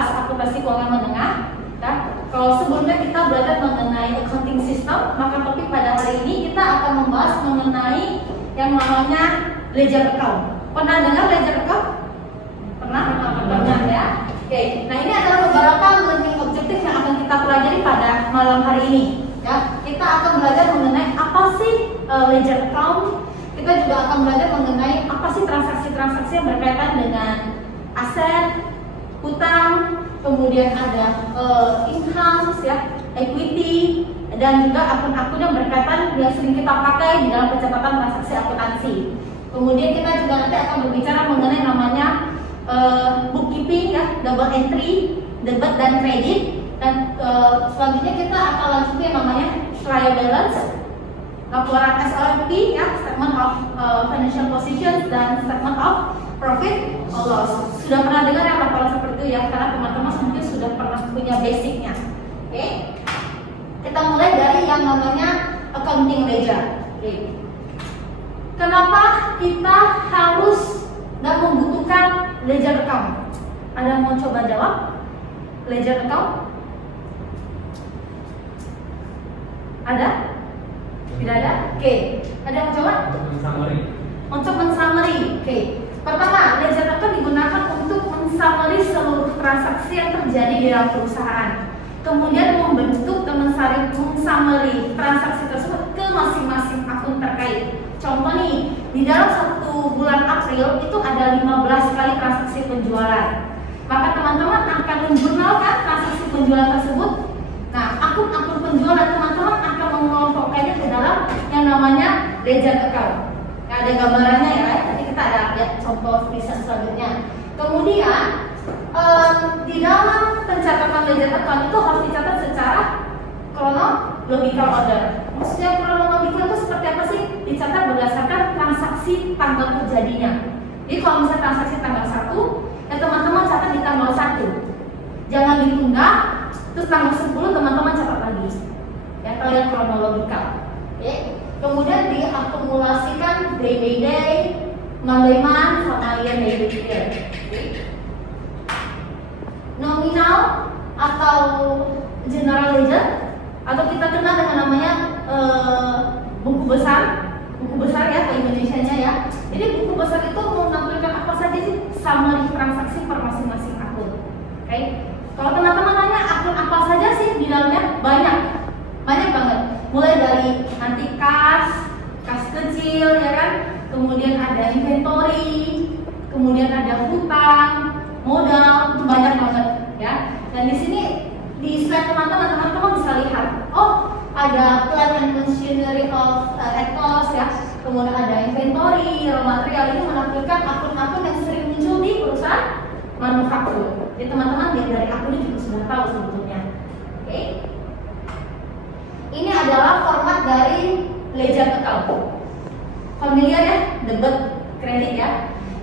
membahas akuntansi keuangan menengah. Ya. Kalau sebelumnya kita belajar mengenai accounting system, maka topik pada hari ini kita akan membahas mengenai yang namanya ledger account. Pernah dengar ledger account? Pernah? Pernah ya. Oke. Nah ini adalah beberapa learning objektif yang akan kita pelajari pada malam hari ini. Ya, kita akan belajar mengenai apa sih ledger account. Kita juga akan belajar mengenai apa sih transaksi-transaksi yang berkaitan dengan aset, hutang, kemudian ada income, ya, equity, dan juga akun-akun yang berkaitan yang sering kita pakai di dalam pencatatan transaksi akuntansi. Kemudian kita juga nanti akan berbicara mengenai namanya bookkeeping, ya, double entry, debit dan kredit, dan selanjutnya kita akan lanjut yang namanya trial balance, laporan SOP, ya, statement of financial positions, dan statement of profit or loss. Sudah pernah dengar ya laporan seperti itu ya, karena teman-teman mungkin sudah pernah punya basicnya. Oke, kita mulai dari yang namanya accounting ledger. Oke. Kenapa kita harus dan membutuhkan ledger account? Ada yang mau coba jawab? Ledger account? Ada? Tidak ada? Oke. Ada yang mau coba? Untuk men-summary. Oke. Pertama, ledger account digunakan untuk men-summary seluruh transaksi yang terjadi di dalam perusahaan. Kemudian membentuk dan men-summary transaksi tersebut ke masing-masing akun terkait. Contoh nih, di dalam satu bulan April itu ada 15 kali transaksi penjualan. Maka teman-teman akan menjurnalkan transaksi penjualan tersebut. Nah, akun-akun penjualan teman-teman akan mengelompokkannya ke dalam yang namanya ledger account. Nah, ada gambarannya ya, tadi kita ada lihat contoh tulisan selanjutnya. Kemudian di dalam pencatatan ledger account itu harus dicatat secara chronological order. Maksudnya chronological itu seperti apa sih? Dicatat berdasarkan transaksi tanggal terjadinya. Jadi kalau misalnya transaksi tanggal 1, ya teman-teman catat di tanggal 1. Jangan ditunda, terus tanggal 10 teman-teman catat lagi. Ya, kalau yang chronological. Oke. Kemudian diakumulasikan day by day, month by month, sama year by year. Nominal atau general ledger, atau kita kenal dengan namanya buku besar ya ke Indonesianya ya. Jadi buku besar itu menampilkan apa saja sih summary transaksi per masing-masing akun. Oke. Kalau teman-teman nanya akun apa saja sih di dalamnya, banyak banget. Mulai dari nanti kas kecil ya kan, kemudian ada inventory, kemudian ada hutang, modal, itu banyak banget ya. Dan di sini di slide teman-teman bisa lihat, oh ada plant and machinery of cost ya, kemudian ada inventory, raw material. Ini menampilkan akun-akun yang sering muncul di perusahaan manufaktur. Jadi teman-teman lihat dari akun ini juga sudah tahu sebetulnya. Oke. Ini adalah format dari ledger account. Familiar ya, debit, kredit ya.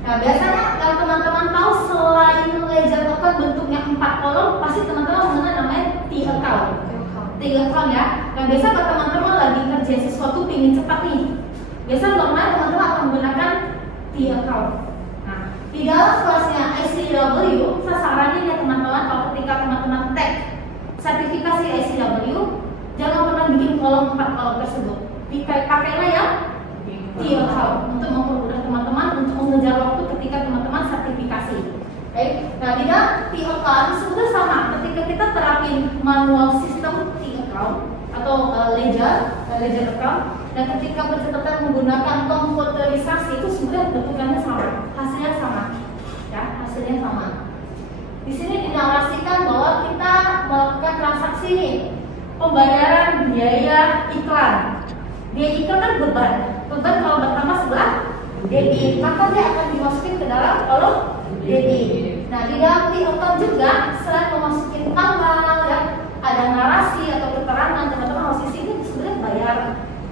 Nah biasanya kalau teman-teman tahu selain ledger account bentuknya 4 kolom, pasti teman-teman mengenal namanya T account. T account ya. Nah biasa kalau teman-teman lagi kerjain sesuatu pingin cepat nih, biasa normalnya teman-teman akan menggunakan T account. Nah di dalam kelasnya ICW, saya saranin ya teman-teman kalau ketika teman-teman tag sertifikasi ICW, jangan pernah bikin kolom 4 kolom tersebut. Pakailah ya T account untuk mempermudah teman-teman untuk mengejar waktu ketika teman-teman sertifikasi. Oke. Nah di dalam T account sebetulnya sama. Ketika kita terapin manual sistem T account atau ledger account, dan ketika pencatatan menggunakan komputerisasi itu sebenarnya bentukannya sama, hasilnya sama. Ya, hasilnya sama. Di sini dinarasikan bahwa kita melakukan transaksi nih, pembayaran biaya iklan. Biaya iklan kan beban kalau bertambah sebelah debit, maka dia akan dimasukin ke dalam kolom debit. Nah di dalam T account juga selain memasukin tanggal ya, ada narasi atau keterangan teman-teman harus isi ini sebenarnya bayar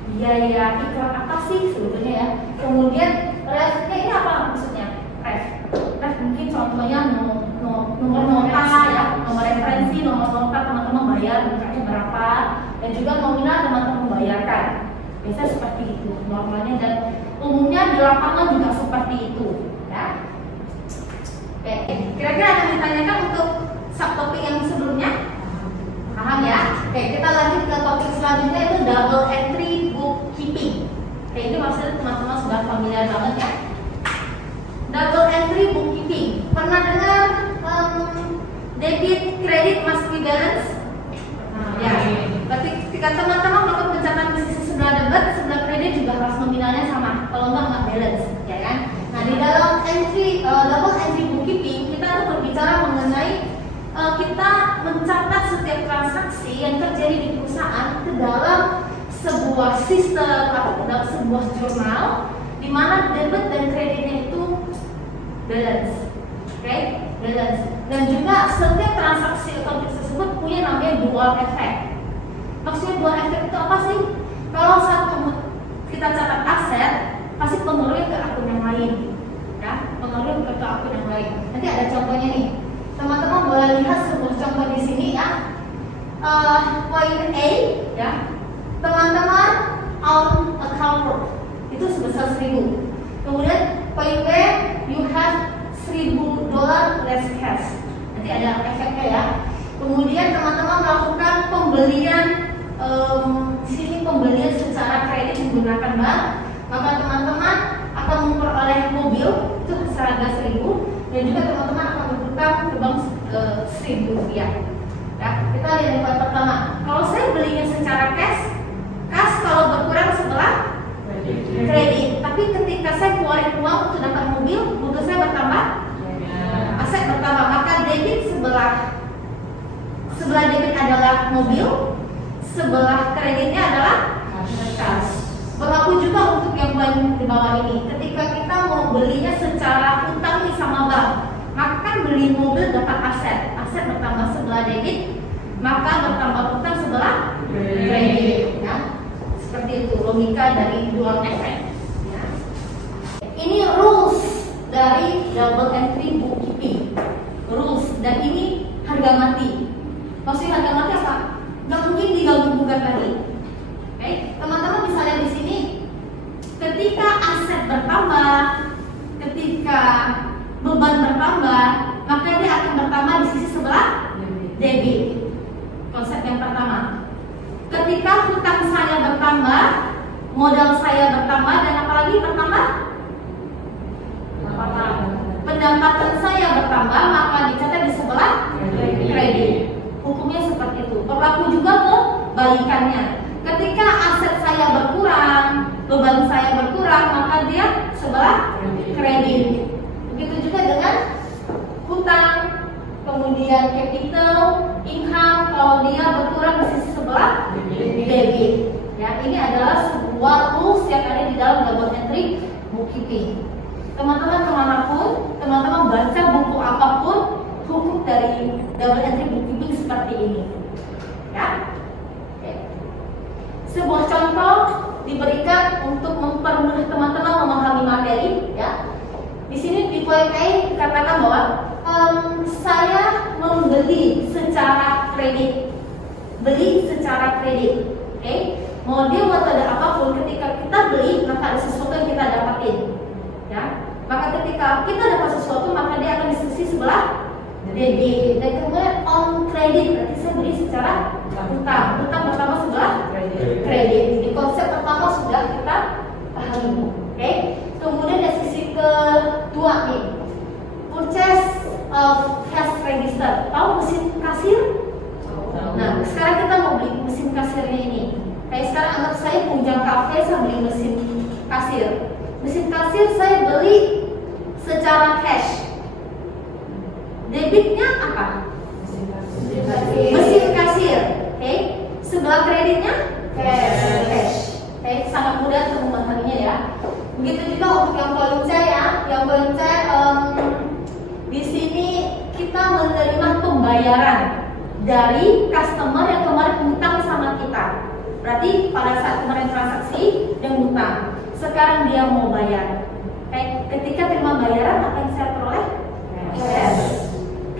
biaya iklan apa sih sebetulnya ya. Kemudian refnya ini apa maksudnya? Ref mungkin contohnya nomor nota ya, nomor referensi, nomor nota teman-teman bayar bukanya berapa, dan juga nominal teman-teman bayarkan. Biasa seperti itu normalnya, dan umumnya di lapangan juga seperti itu ya. Oke, kira-kira ada yang ditanyakan untuk subtopik yang sebelumnya? Paham ya? Oke, kita lanjut ke topik selanjutnya, itu double entry bookkeeping. Oke, ini maksudnya teman-teman sudah familiar banget ya. Double entry bookkeeping. Pernah dengar debit credit must be balance? Ya. Berarti ketika teman-teman melakukan pencatatan di sisi sebelah debit, sebelah kredit juga harus nominalnya sama. Kalau nggak balance, ya kan? Nah, di dalam double entry bookkeeping kita akan berbicara mengenai kita mencatat setiap transaksi yang terjadi di perusahaan ke dalam sebuah sistem atau dalam sebuah jurnal di mana debit dan kreditnya itu balance, oke? Balance. Dan juga setiap transaksi accounting tersebut punya namanya dual effect. Maksudnya dual effect itu apa sih? Kalau satu kita catat aset, pasti pengaruhnya ke akun yang lain, ya? Pengaruhnya ke akun yang lain. Nanti ada contohnya nih. Teman-teman boleh lihat sebuah contoh di sini ya. Poin A, ya. Teman-teman own account itu sebesar 1.000. Kemudian poin B, you have $1.000 less cash. Nanti ada efeknya ya. Kemudian teman-teman melakukan pembelian di sini pembelian secara kredit menggunakan bank, maka teman-teman akan memperoleh mobil itu seharga 1.000 dan juga teman-teman akan berhutang ke bank $1.000. Ya, kita lihat yang poin pertama. Kalau saya belinya secara cash kalau berkurang sebelah kredit. Tapi ketika saya keluarin uang untuk dapat mobil saya bertambah, aset bertambah, maka debit sebelah debit adalah mobil, sebelah kreditnya adalah cash. Berlaku juga untuk yang poin di bawah ini. Ketika kita mau belinya secara utang sama bank, maka kan beli mobil dapat aset bertambah sebelah debit, maka bertambah utang sebelah kredit. Ya. Seperti itu logika dari dual effect. Ya. Ini rules dari double entry bookkeeping. Rules, dan ini harga mati. Maksudnya harga mati apa? Nggak mungkin diganggu gugat lagi. Oke, teman-teman bisa lihat di sini. Ketika aset bertambah, ketika beban bertambah, maka dia akan bertambah di sisi sebelah debit. Konsep yang pertama. Ketika hutang saya bertambah, modal saya bertambah, dan apalagi bertambah? Pendapatan saya bertambah, maka dicatat di sebelah kredit. Hukumnya seperti itu. Berlaku juga kebalikannya. Ketika aset saya berkurang, beban saya berkurang, maka dia sebelah kredit. Begitu juga dengan hutang, kemudian capital, income, kalau dia berkurang di sisi sebelah debit. Ya, ini adalah sebuah rules yang ada di dalam double entry bookkeeping. Teman-teman kemanapun, teman-teman baca buku apapun, hukum dari double entry bookkeeping seperti ini. Ya, oke. Sebuah contoh diberikan untuk mempermudah teman-teman memahami materi. Ya, di sini di poin A dikatakan bahwa saya membeli secara kredit, oke? Mau dia metode apapun, ketika kita beli maka ada sesuatu yang kita dapatin, ya. Maka ketika kita dapat sesuatu maka dia akan di sisi sebelah debit. Dan kemudian on kredit berarti saya beli secara utang pertama sebelah kredit. Jadi konsep pertama sudah kita pahami, oke? Kemudian dari sisi kedua nih, purchase of cash register. Tahu mesin kasir? Nah, sekarang kita mau beli mesin kasirnya ini. Kayak sekarang anggap saya Pujang Cafe, saya beli mesin kasir. Mesin kasir saya beli secara cash. Debitnya apa? Mesin kasir. Oke. Sebelah kreditnya cash. Oke, sangat mudah untuk memahaminya ya. Begitu juga untuk yang poin C ya. Yang poin C di sini kita menerima pembayaran dari customer yang kemarin utang sama kita. Berarti pada saat kemarin transaksi dia utang, sekarang dia mau bayar. Ketika terima bayaran apa yang saya peroleh? Cash.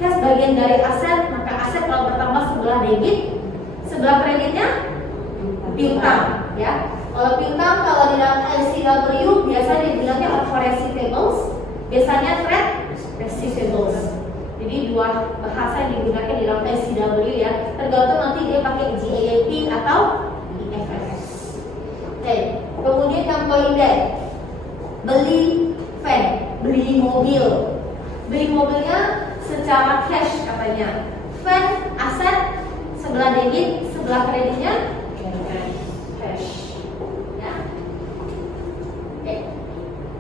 Cash bagian dari aset, maka aset kalau bertambah sebelah debit, sebelah kreditnya piutang, ya. Kalau piutang kalau di dalam LCW biasanya dibilangnya receivables, biasanya trade receivables. Di Jadi dua bahasa yang digunakan di dalam SCW ya, tergantung nanti dia pakai GAAP atau IFRS. Oke, kemudian yang poin D, beli van, beli mobil. Beli mobilnya secara cash katanya. Van aset, sebelah debit, sebelah kreditnya cash. Ya. Oke.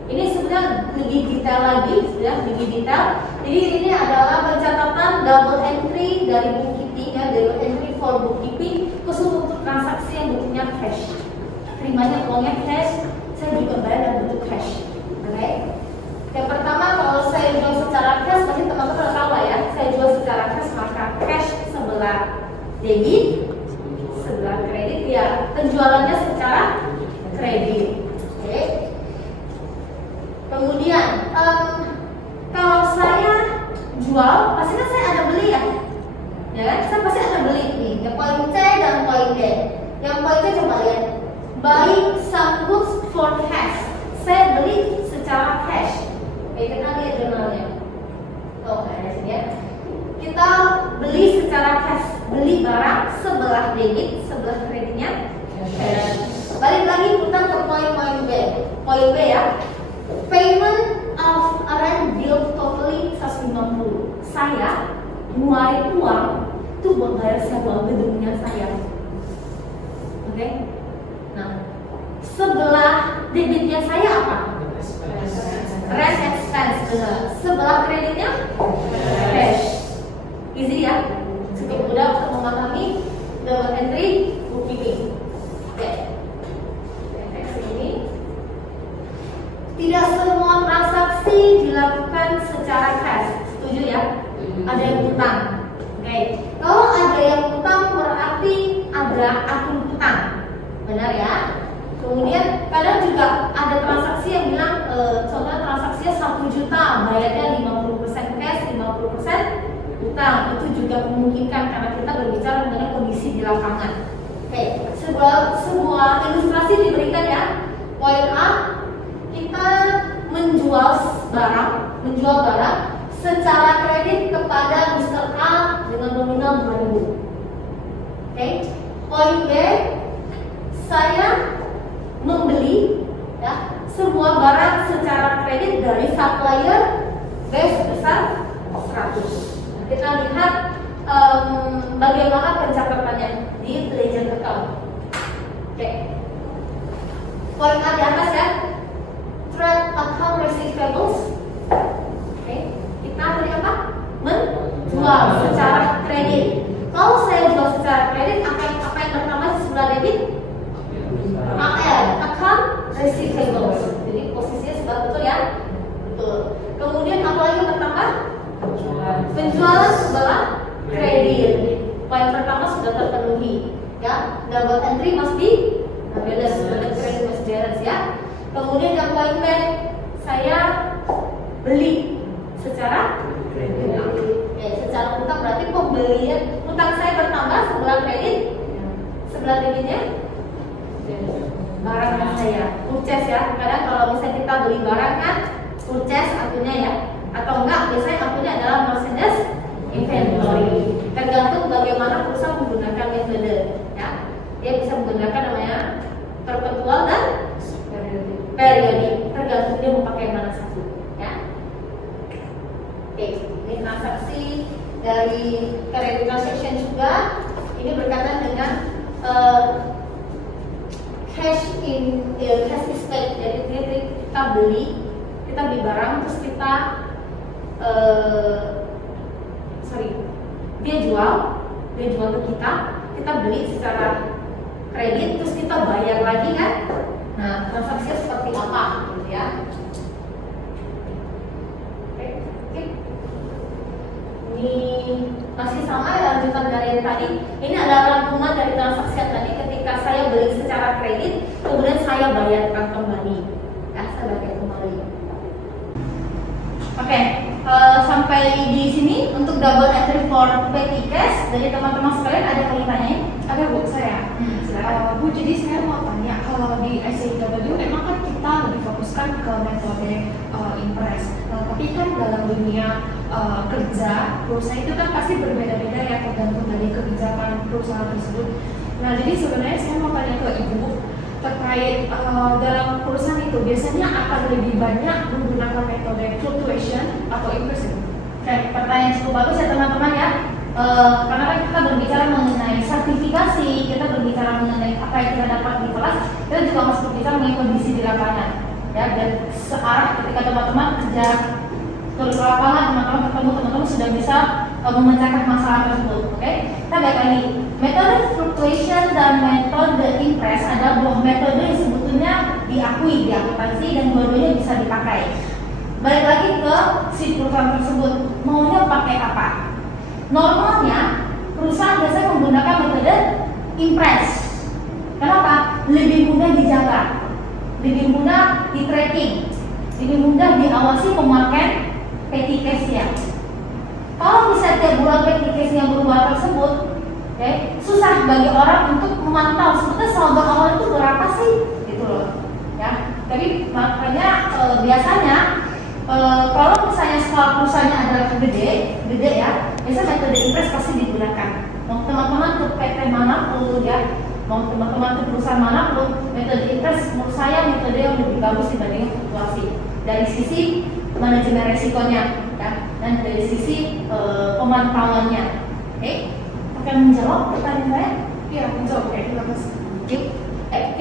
Ini sebenarnya lebih detail lagi, sudah lebih detail. Jadi ini adalah pencatatan double entry dari bookkeeping ya, double entry for bookkeeping khusus untuk transaksi yang butuhnya cash. Terimanya uangnya cash, saya juga bayar dan butuh cash. Oke. Yang pertama, kalau saya jual secara cash, pasti teman-teman udah tahu lah ya. Saya jual secara cash, maka cash sebelah debit, sebelah kredit ya. Penjualannya secara kredit. Oke. Kemudian, kalau saya jual, pasti kan saya ada beli ya. Ya kan? Saya pasti ada beli nih. Yang poin C dan poin D. Yang poin C coba lihat. Buy some goods for cash. Saya beli secara cash. Kita lihat jurnalnya. Oh, ada sini ya. Kita beli secara cash, beli barang sebelah debit, sebelah kreditnya. Balik lagi kita ke poin B. Poin B ya. Payment of a rent bill totaling 150. Saya ngeluarin uang itu buat bayar sewa gedungnya saya. Oke. Nah, sebelah debitnya saya apa? Rent expense. Sebelah kreditnya cash. Easy ya, cukup mudah untuk memahami double entry bookkeeping. Oke. Next ini. Tidak semua transaksi dilakukan secara cash. Setuju ya? Ada yang utang. Oke. Kalau ada yang utang berarti ada akun utang. Benar ya? Kemudian kadang juga ada transaksi yang bilang contohnya transaksinya 1 juta, bayarnya 50% cash, 50% utang. Itu juga memungkinkan karena kita berbicara mengenai kondisi di lapangan. Oke, sebuah ilustrasi diberikan ya. Poin A, kita menjual barang secara kredit kepada Mr. A dengan nominal 2.000. Oke. Poin B, saya membeli ya, semua barang secara kredit dari supplier B sebesar 100. Kita lihat bagaimana pencatatannya di ledger account. Oke. Poin A di atas ya. Trade account receivables. Oke. Kita beli apa? Menjual secara kredit. Kalau saya jual secara kredit, apa yang pertama di sebelah debit? Account receivables. Jadi posisinya sebelah betul ya. Betul. Kemudian apa lagi yang pertama? Penjualan sebelah kredit. Poin pertama sudah terpenuhi. Ya, double entry must be balance, credit must balance ya. Kemudian yang poin B, saya beli secara kredit. Ya, secara utang berarti pembelian utang saya bertambah sebelah kredit, sebelah debitnya barang saya purchase ya. Kadang kalau misalnya kita beli barang kan purchase akunnya ya, atau enggak biasanya akunnya adalah merchandise inventory. Tergantung bagaimana perusahaan menggunakan metode ya. Dia bisa menggunakan namanya perpetual dan periodik. Tergantung dia mau pakai mana satu ya. Oke, ini transaksi dari credit transaction juga. Ini berkaitan dengan cash is paid. Jadi kita beli barang terus kita dia jual ke kita beli secara kredit terus kita bayar lagi kan. Nah, transaksinya seperti apa gitu ya. Oke. Ini masih sama ya, lanjutan dari yang tadi. Ini adalah rangkuman dari transaksi yang tadi ketika saya beli secara kredit, kemudian saya bayarkan kembali. Ya, saya bayar kembali. Oke, sampai di sini untuk double entry for petty cash. Jadi teman-teman sekalian ada yang mau ditanyain? Ada Bu, saya. Bu, jadi saya mau tanya, kalau di SCW memang kan kita lebih fokuskan ke metode impress. Tapi kan dalam dunia kerja perusahaan itu kan pasti berbeda-beda ya tergantung dari kebijakan perusahaan tersebut. Nah, jadi sebenarnya saya mau tanya ke Ibu terkait dalam perusahaan itu biasanya akan lebih banyak menggunakan metode fluctuation atau increase. Oke, pertanyaan cukup bagus ya teman-teman ya. Karena kan kita berbicara mengenai sertifikasi, kita berbicara mengenai apa yang kita dapat di kelas, kita juga harus berbicara mengenai kondisi di lapangan. Ya, dan searah ketika teman-teman kerja ke lapangan, teman-teman ketemu, teman-teman sudah bisa memecahkan masalah tersebut. Oke, kita balik lagi. Metode fluctuation dan metode increase adalah dua metode yang sebetulnya diakui di akuntansi dan dua-duanya bisa dipakai. Balik lagi ke si perusahaan tersebut, maunya pakai apa? Normalnya perusahaan biasanya menggunakan metode impress. Kenapa? Lebih mudah dijaga, lebih mudah di tracking, lebih mudah diawasi pemakaian petty cash-nya. Kalau bisa tiap bulan petty cash-nya berubah tersebut, susah bagi orang untuk memantau sebetulnya saldo awal itu berapa sih, gitu loh. Ya, tapi makanya biasanya kalau misalnya skala perusahaannya adalah gede ya, biasanya metode impress pasti digunakan. Mau teman-teman ke PT manapun ya, mau teman-teman ke perusahaan manapun, metode impress menurut saya metode yang lebih bagus dibandingkan fluktuasi dari sisi manajemen resikonya ya, dan dari sisi pemantauannya. Oke, akan menjawab pertanyaan saya? Iya, menjawab. Oke, terima kasih.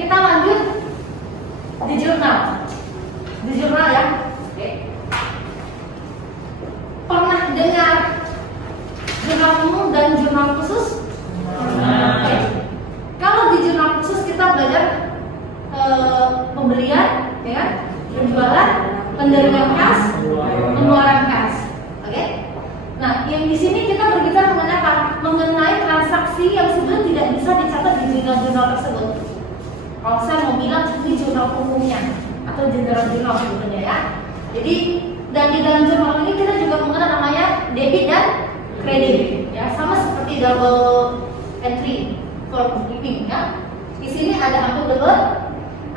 Kita lanjut di jurnal ya. Oke. Pernah dengar jurnal umum dan jurnal khusus? Oke. Kalau di jurnal khusus kita belajar pembelian, ya, penjualan, penerimaan kas, pengeluaran kas. Oke. Nah, yang di sini kita berbicara mengenai apa? Mengenai transaksi yang sebenarnya tidak bisa dicatat di jurnal-jurnal tersebut. Kalau saya mau bilang ini jurnal umumnya atau jurnal sebetulnya ya. Jadi dan di dalam jurnal ini kita juga mengenal namanya debit dan kredit ya, sama seperti double entry for bookkeeping ya. Di sini ada akun debit,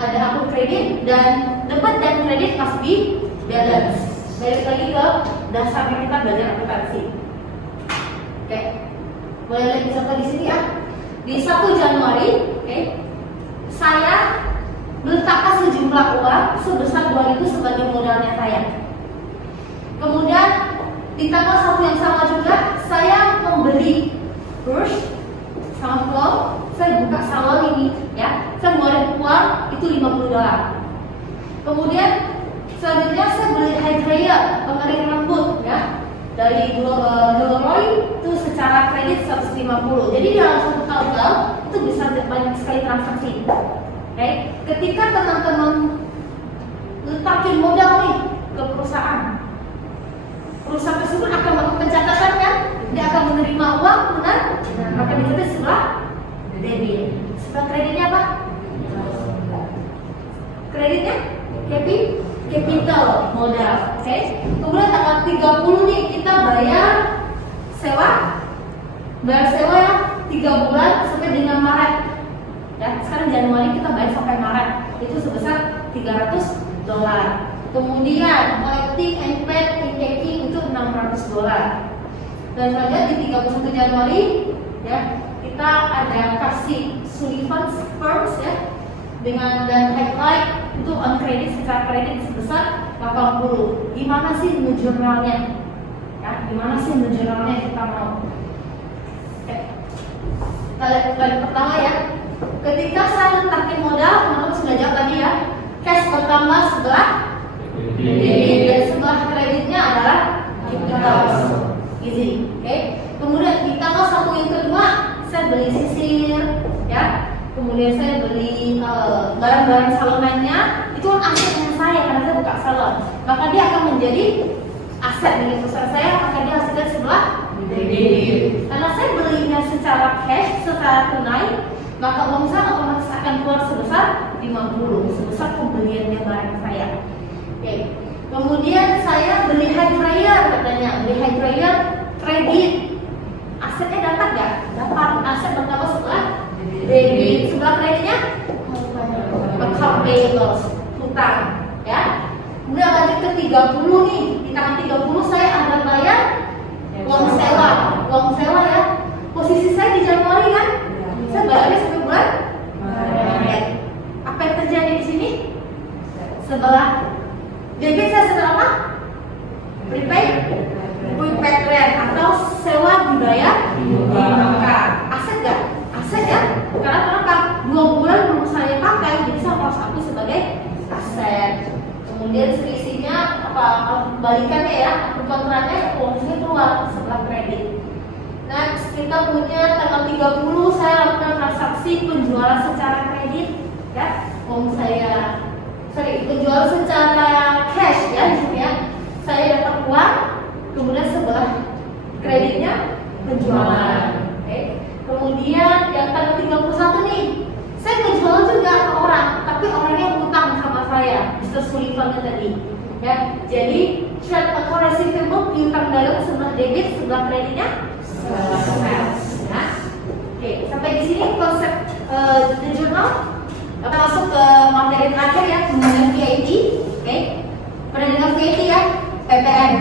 ada akun kredit, dan debit dan kredit must be balance. Balik lagi ke dasarnya kita belajar akuntansi. Oke, boleh lihat contoh di sini ya. Di 1 Januari, saya meletakkan sejumlah uang sebesar 2.000 sebagai modalnya saya. Kemudian di tanggal 1 yang sama juga saya membeli brush sama foam, saya buka salon ini ya, saya ngeluarin uang itu $50. Kemudian selanjutnya saya beli hair dryer, pengering rambut ya, dari Doloroy itu secara kredit 150. Jadi dalam satu tanggal itu bisa banyak sekali transaksi. Ketika teman-teman letakin modal nih ke perusahaan tersebut akan melakukan pencatatan kan, dia akan menerima uang, benar? Akan dicatat sebelah debit. Sebelah kreditnya apa? Kreditnya capital modal. Kemudian tanggal 30 nih kita bayar sewa ya 3 bulan sampai dengan Maret. Ya, sekarang Januari kita bayar sampai Maret, itu sebesar $300. Kemudian collecting and paid in taking itu $600. Dan selanjutnya di 31 Januari ya, kita ada kasih Sullivan Firms ya, dengan dan highlight itu on credit secara kredit sebesar 80. Gimana sih jurnalnya? Ya, gimana sih jurnalnya kita mau? Kita lihat pertama ya. Ketika saya letakin modal, teman-teman sudah jawab tadi ya, cash bertambah sebelah debit dan sebelah kreditnya adalah capital. Easy, Kemudian di tanggal 1 yang kedua, saya beli sisir, ya. Kemudian saya beli barang-barang salon lainnya, itu kan asetnya saya karena saya buka salon. Maka dia akan menjadi aset dari perusahaan saya, maka dia hasilkan sebelah debit. Karena saya belinya secara cash, secara tunai, maka uang saya otomatis akan keluar sebesar 50, sebesar pembeliannya barang saya. Kemudian saya beli hair dryer, katanya beli hair dryer kredit, asetnya dapat nggak? Dapat, aset bertambah sebelah debit, sebelah kreditnya account payables, hutang, ya. Kemudian lanjut ke 30 nih, di tanggal 30 saya ada bayar uang sewa. Uang sewa ya. Posisi saya di Januari kan? Saya bayarnya sampai bulan Maret. Apa yang terjadi di sini? Sebelah debit saya sedang apa? Prepaid rent atau sewa dibayar dimakan. Aset gak? Aset ya? Karena kenapa? 2 bulan belum saya pakai, jadi saya harus akui sebagai aset. Kemudian selisihnya apa balikannya ya, akun kontraknya uangnya keluar setelah kredit. Next kita punya tanggal 30 saya lakukan transaksi penjualan secara kredit ya. Penjualan secara cash ya di sini ya. Saya dapat uang, kemudian sebelah kreditnya penjualan. Oke. Kemudian yang tanggal 31 nih, saya menjual juga ke orang, tapi orangnya utang sama saya, Mr. Sullivan tadi. Ya, jadi trade account receivable piutang dalam sebelah debit, sebelah kreditnya sebelah sales. Ya. Oke, sampai di sini konsep the journal. Kita masuk ke materi terakhir ya, mengenai VAT. Oke, pernah dengar VAT ya? PPN.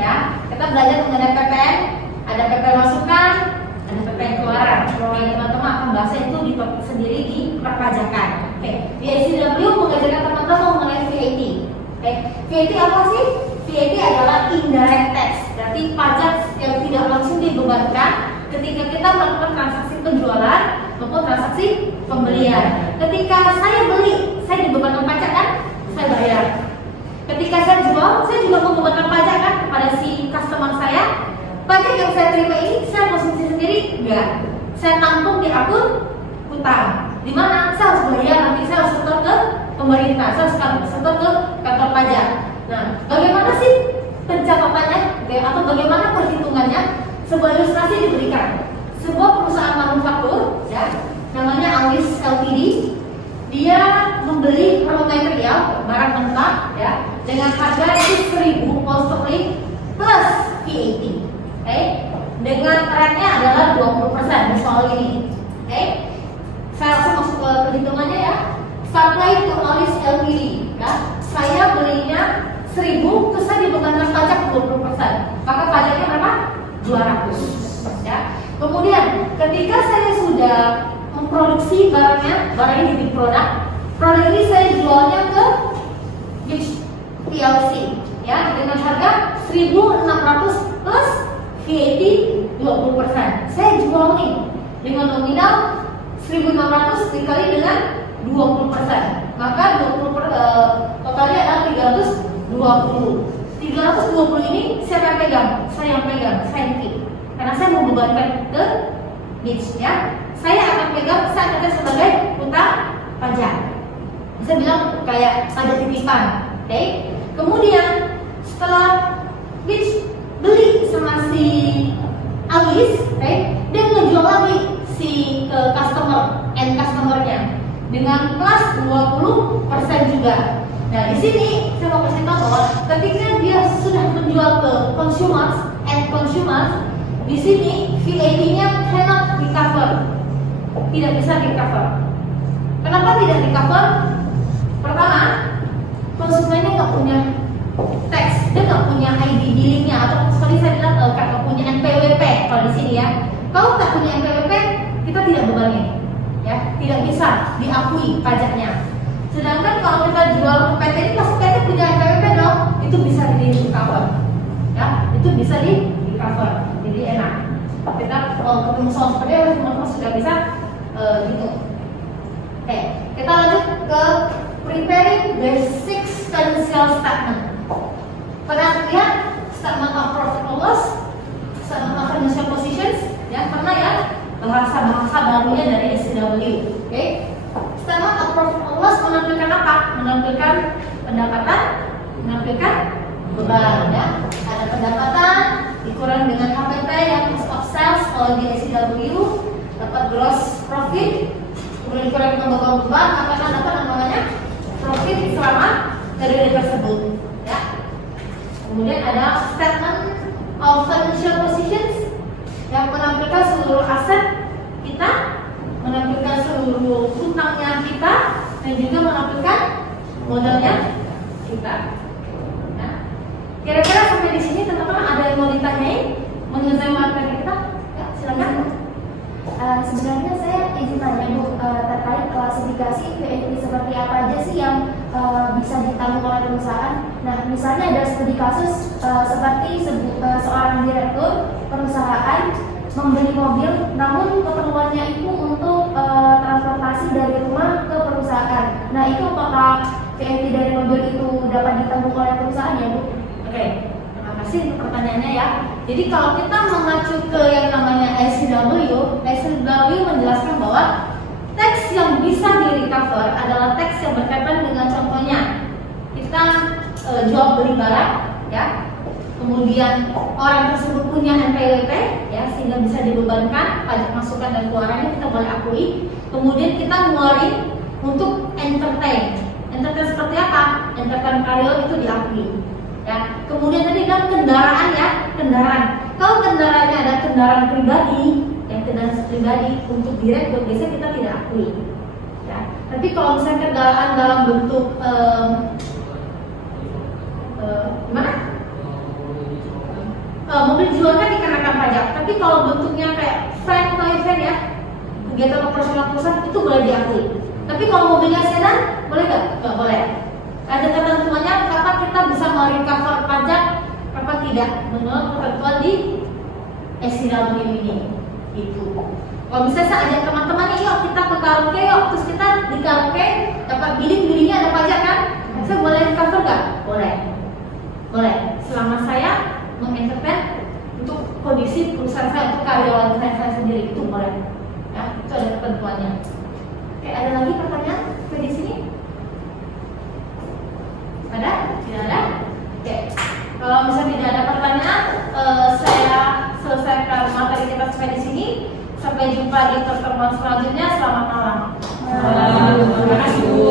Ya, kita belajar mengenai PPN. Ada PPN masukan, ada PPN keluaran. Teman-teman akan bahasnya itu di topik sendiri di perpajakan. Oke, di SCW mengajarkan teman-teman mengenai VAT. Oke, VAT apa sih? VAT adalah indirect tax, berarti pajak yang tidak langsung dibebankan ketika kita melakukan transaksi penjualan maupun transaksi pembelian. Ketika saya beli, saya dibebankan pajak kan? Saya bayar. Ketika saya jual, saya juga membebankan pajak kan kepada si customer saya. Pajak yang saya terima ini saya konsumsi sendiri? Enggak. Saya tampung di akun hutang. Di mana saya harus bayar, nanti saya harus setor ke pemerintah, saya harus setor ke kantor pajak. Nah, bagaimana sih pencatatannya atau bagaimana perhitungannya? Sebuah ilustrasi diberikan. Sebuah perusahaan manufaktur, ya, namanya Alis Ltd. Dia membeli raw material barang mentah, ya, dengan harga itu 1.000 pound sterling plus VAT. Oke, dengan rate-nya adalah 20% soal ini. Oke, saya langsung masuk ke perhitungannya ya. Supply to Alis Ltd. Ya, saya belinya 1.000, terus saya dibebankan pajak 20%. Maka pajaknya berapa? 200. Ya. Kemudian ketika saya sudah memproduksi barangnya, barang ini jadi produk ini saya jualnya ke Beach PLC ya dengan harga 1.600 plus VAT 20%. Saya jual nih dengan nominal 1.600 dikali dengan 20%, maka totalnya adalah 320. 320 ini siapa yang pegang? Saya yang pegang, saya yang keep. Karena saya mau bebankan ke Beach ya. Saya akan pegang, saya akan sebagai utang pajak. Saya bilang kayak pajak titipan. Oke. Kemudian setelah Beach beli sama si Alis, dia ngejual lagi si ke customernya dengan plus 20% juga. Nah di sini saya mau kasih tahu bahwa ketika dia sudah menjual ke consumers, di sini VAT-nya cannot recover, tidak bisa recover. Kenapa tidak recover? Pertama, konsumennya nggak punya tax, dia nggak punya ID billingnya atau seperti saya bilang nggak punya NPWP kalau di sini ya. Kalau tak punya NPWP, kita tidak bebannya, ya, tidak bisa diakui pajaknya. Sedangkan kalau kita jual ke PT ini, pasti PT punya NPWP dong, itu bisa di cover, ya, itu bisa di cover, jadi enak. Kita ketemu soal seperti itu, teman-teman sudah bisa gitu. Oke, kita lanjut ke preparing basic financial statement. Pernah lihat statement of profit and loss, statement of financial positions, ya pernah ya, bahasa barunya dari SCW. Oke. Statement of profit and loss menampilkan apa? Menampilkan pendapatan, menampilkan beban ya. Ada pendapatan dikurangi dengan HPT yang cost of sales kalau di SCW, dapat gross profit, kemudian dikurangi dengan beban, akan dapat namanya profit selama periode tersebut ya. Kemudian ada statement of financial positions yang menampilkan seluruh aset kita, menampilkan seluruh hutangnya kita, dan juga menampilkan modalnya kita. Kira-kira sampai di sini teman-teman ada yang mau ditanyain mengenai materi kita? Ya, silakan. Sebenarnya saya izin tanya Bu, terkait klasifikasi VAT seperti apa aja sih yang bisa ditanggung oleh perusahaan. Nah, misalnya ada studi kasus seperti seorang direktur perusahaan membeli mobil, namun keperluannya itu untuk transportasi dari rumah ke perusahaan. Nah, itu apakah VAT dari mobil itu dapat ditanggung oleh perusahaan ya Bu? Oke, terima kasih untuk pertanyaannya ya. Jadi kalau kita mengacu ke yang namanya SCW menjelaskan bahwa teks yang bisa di-recover adalah teks yang berkaitan dengan contohnya kita jual beli barang ya, kemudian orang tersebut punya NPWP ya, sehingga bisa dibebankan pajak masukan dan keluarannya kita boleh akui. Kemudian kita ngeluarin untuk entertain seperti apa? Entertain karyawan itu diakui ya. Kemudian tadi kan kendaraan ya, kalau kendaraannya ada kendaraan pribadi kendaraan pribadi untuk direktur biasanya kita tidak akui ya. Tapi kalau misalnya kendaraan dalam bentuk gimana? Mobil dijual kan dikenakan pajak. Tapi kalau bentuknya kayak van atau event ya, kegiatan operasional perusahaan itu boleh diakui. Tapi kalau mobilnya sedan boleh nggak? Nggak boleh. Ada ketentuannya kapan kita bisa merecover pajak, kapan tidak, menurut ketentuan di SCW ini. Itu. Kalau misalnya saya ajak teman-teman, yuk kita ke karaoke yuk, terus kita di karaoke dapat billingnya ada pajak kan? Saya boleh recover nggak? Boleh. Selama saya menginterven untuk kondisi perusahaan saya, untuk karyawan saya sendiri itu boleh. Ya, itu ada ketentuannya. Oke, ada lagi pertanyaan di sini? Ada? Tidak ada? Oke. Kalau misalnya tidak ada pertanyaan, saya selesaikan materi kita sampai di sini. Sampai jumpa di pertemuan selanjutnya. Selamat malam. Terima kasih Bu.